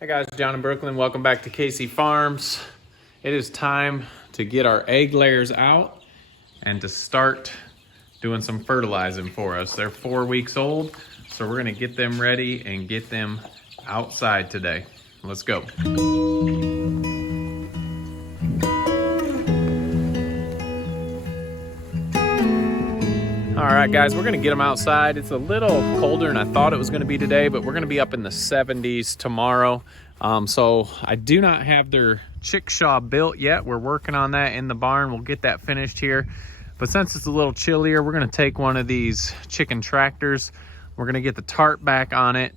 Hi guys, John in Brooklyn. Welcome back to KC Farms. It is time to get our egg layers out and to start doing some fertilizing for us. They're 4 weeks old, so we're gonna get them ready and get them outside today. Let's go. All right, guys, we're gonna get them outside. It's a little colder than I thought it was gonna be today, but we're gonna be up in the 70s tomorrow. So I do not have their chickshaw built yet. We're working on that in the barn. We'll get that finished here. But since it's a little chillier, we're gonna take one of these chicken tractors. We're gonna get the tarp back on it.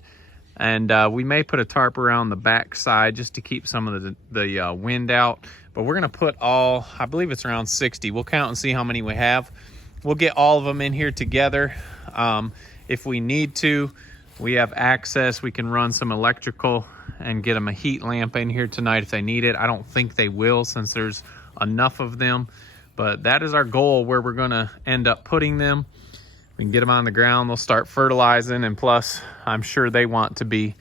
And we may put a tarp around the back side just to keep some of the wind out. But we're gonna put all, I believe it's around 60. We'll count and see how many we have. We'll get all of them in here together. If we need to, we have access. We can run some electrical and get them a heat lamp in here tonight if they need it. I don't think they will since there's enough of them. But that is our goal where we're gonna end up putting them. We can get them on the ground, they'll start fertilizing, and plus, I'm sure they want to be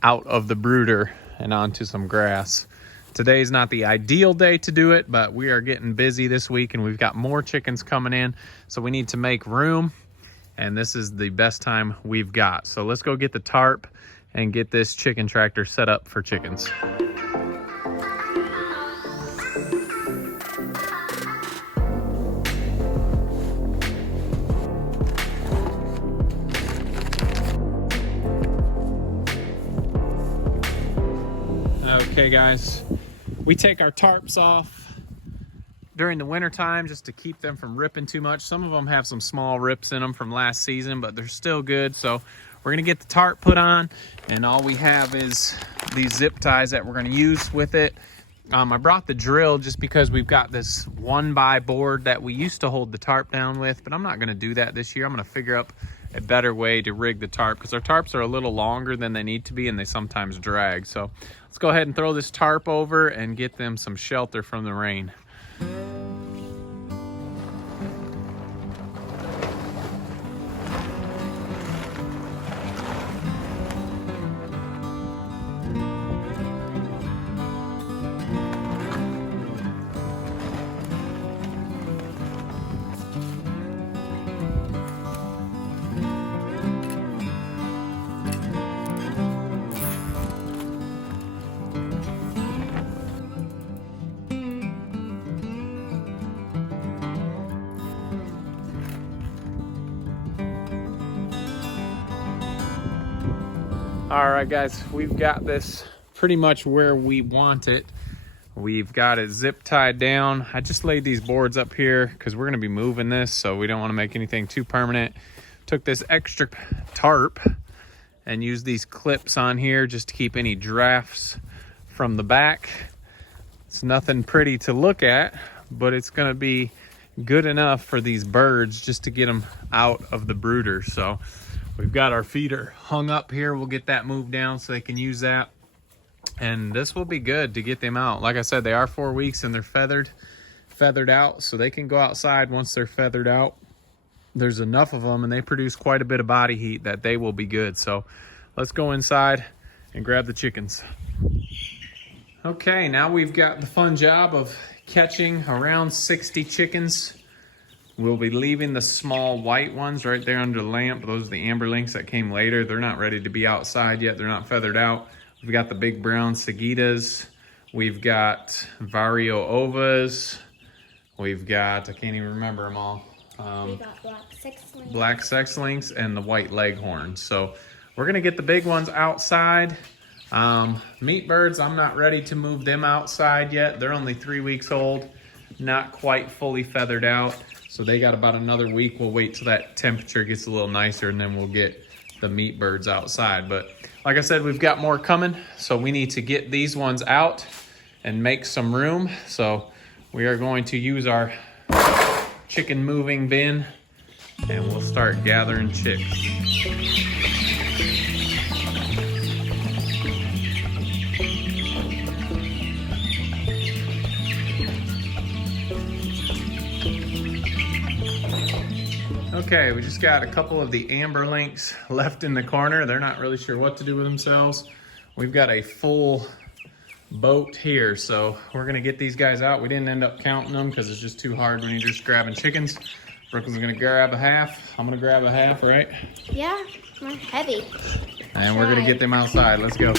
out of the brooder and onto some grass. Today's not the ideal day to do it, but we are getting busy this week and we've got more chickens coming in, so we need to make room, and this is the best time we've got. So let's go get the tarp and get this chicken tractor set up for chickens. Okay guys, we take our tarps off during the winter time just to keep them from ripping too much. Some of them have some small rips in them from last season, but they're still good. So we're gonna get the tarp put on, and all we have is these zip ties that we're gonna use with it. I brought the drill just because we've got this 1x board that we used to hold the tarp down with, but I'm not gonna do that this year. I'm gonna figure out a better way to rig the tarp because our tarps are a little longer than they need to be and they sometimes drag. So let's go ahead and throw this tarp over and get them some shelter from the rain. All right guys, we've got this pretty much where we want it. We've got it zip tied down. I just laid these boards up here because we're gonna be moving this, so we don't wanna make anything too permanent. Took this extra tarp and used these clips on here just to keep any drafts from the back. It's nothing pretty to look at, but it's gonna be good enough for these birds just to get them out of the brooder. So we've got our feeder hung up here. We'll get that moved down so they can use that. And this will be good to get them out. Like I said, they are 4 weeks and they're feathered out, so they can go outside once they're feathered out. There's enough of them and they produce quite a bit of body heat that they will be good. So let's go inside and grab the chickens. Okay, now we've got the fun job of catching around 60 chickens. We'll be leaving the small white ones right there under the lamp. Those are the amber links that came later. They're not ready to be outside yet. They're not feathered out. We've got the big brown Sagitas. We've got Vario Ovas. We've got, I can't even remember them all. We got black sex links and the white leghorns. So we're gonna get the big ones outside. Meat birds, I'm not ready to move them outside yet. They're only 3 weeks old, not quite fully feathered out. So they got about another week. We'll wait till that temperature gets a little nicer and then we'll get the meat birds outside. But like I said, we've got more coming. So we need to get these ones out and make some room. So we are going to use our chicken moving bin and we'll start gathering chicks. Okay, we just got a couple of the amber links left in the corner. They're not really sure what to do with themselves. we've got a full boat here, so we're gonna get these guys out. We didn't end up counting them because it's just too hard when you're just grabbing chickens. Brooklyn's gonna grab a half. I'm gonna grab a half, right? Yeah, they're heavy. And we're gonna get them outside. Let's go.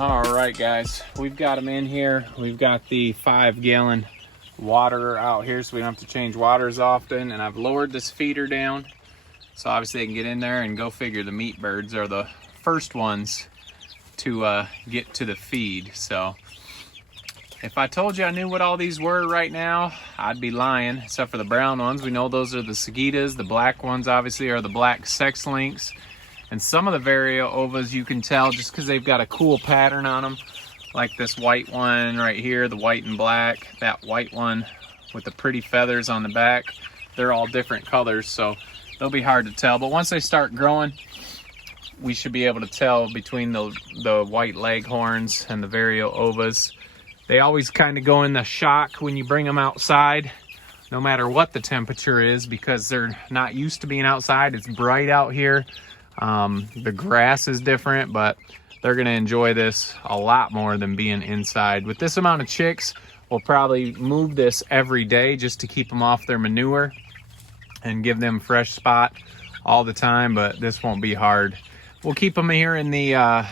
All right, guys, we've got them in here. We've got the 5-gallon water out here, so we don't have to change waters often. And I've lowered this feeder down, so obviously they can get in there. And go figure, the meat birds are the first ones to get to the feed. So if I told you I knew what all these were right now, I'd be lying, except for the brown ones. We know those are the Sagitas. The black ones obviously are the black sex links. And some of the Vario ovas you can tell just because they've got a cool pattern on them. Like this white one right here, the white and black. That white one with the pretty feathers on the back. They're all different colors, so they'll be hard to tell. But once they start growing, we should be able to tell between the white leghorns and the Vario ovas. They always kind of go in the shock when you bring them outside, no matter what the temperature is, because they're not used to being outside. It's bright out here. The grass is different, but they're going to enjoy this a lot more than being inside. With this amount of chicks, we'll probably move this every day just to keep them off their manure and give them fresh spot all the time, but this won't be hard. We'll keep them here in the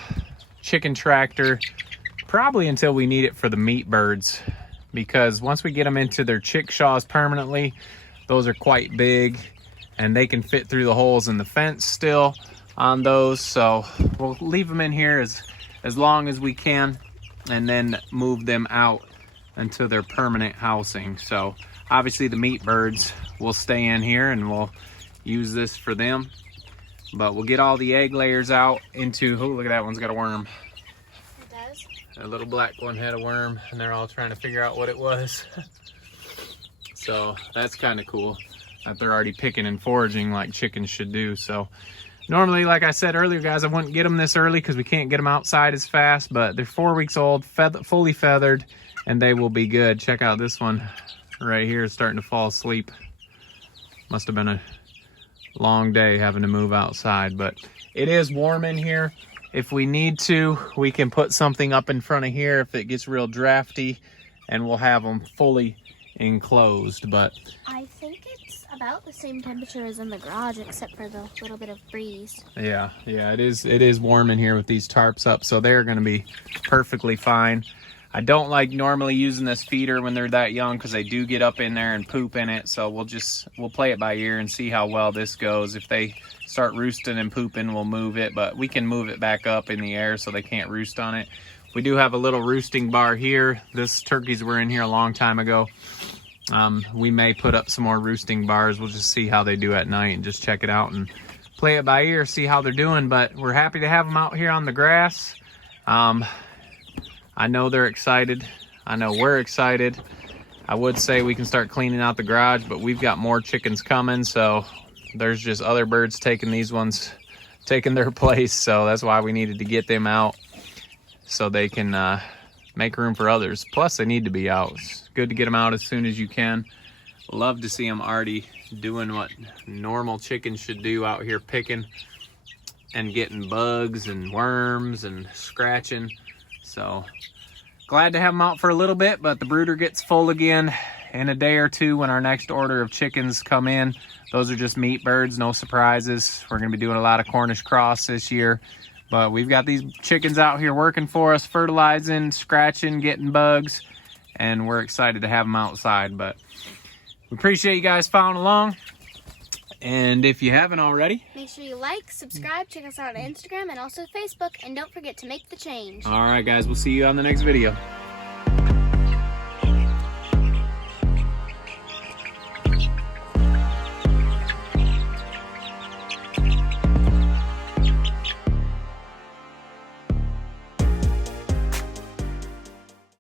chicken tractor probably until we need it for the meat birds, because once we get them into their chickshaws permanently, those are quite big and they can fit through the holes in the fence still on those. So we'll leave them in here as long as we can and then move them out into their permanent housing. So obviously the meat birds will stay in here and we'll use this for them, but we'll get all the egg layers out into, oh, look at that one's got a worm. It does? A little black one had a worm and they're all trying to figure out what it was. So that's kind of cool that they're already picking and foraging like chickens should do. So normally, like I said earlier, guys, I wouldn't get them this early because we can't get them outside as fast, but they're 4 weeks old, fully feathered, and they will be good. Check out this one right here, starting to fall asleep. Must have been a long day having to move outside, but it is warm in here. If we need to, we can put something up in front of here if it gets real drafty, and we'll have them fully enclosed. But I think it's about the same temperature as in the garage, except for the little bit of breeze. yeah, it is warm in here with these tarps up, so they're going to be perfectly fine. I don't like normally using this feeder when they're that young because they do get up in there and poop in it. So we'll play it by ear and see how well this goes. If they start roosting and pooping, we'll move it, but we can move it back up in the air so they can't roost on it. We do have a little roosting bar here. This turkeys were in here a long time ago. We may put up some more roosting bars. We'll just see how they do at night and just check it out and play it by ear, see how they're doing. But we're happy to have them out here on the grass. I know they're excited. I know we're excited. I would say we can start cleaning out the garage, but we've got more chickens coming, so there's just other birds taking their place. So that's why we needed to get them out so they can make room for others. Plus, they need to be out. It's good to get them out as soon as you can. Love to see them already doing what normal chickens should do out here, picking and getting bugs and worms and scratching. So glad to have them out for a little bit, but the brooder gets full again in a day or two when our next order of chickens come in. Those are just meat birds, no surprises. We're going to be doing a lot of Cornish cross this year, but we've got these chickens out here working for us, fertilizing, scratching, getting bugs, and we're excited to have them outside. But we appreciate you guys following along. And if you haven't already, make sure you like, subscribe, check us out on Instagram and also Facebook, and don't forget to make the change. All right, guys, we'll see you on the next video.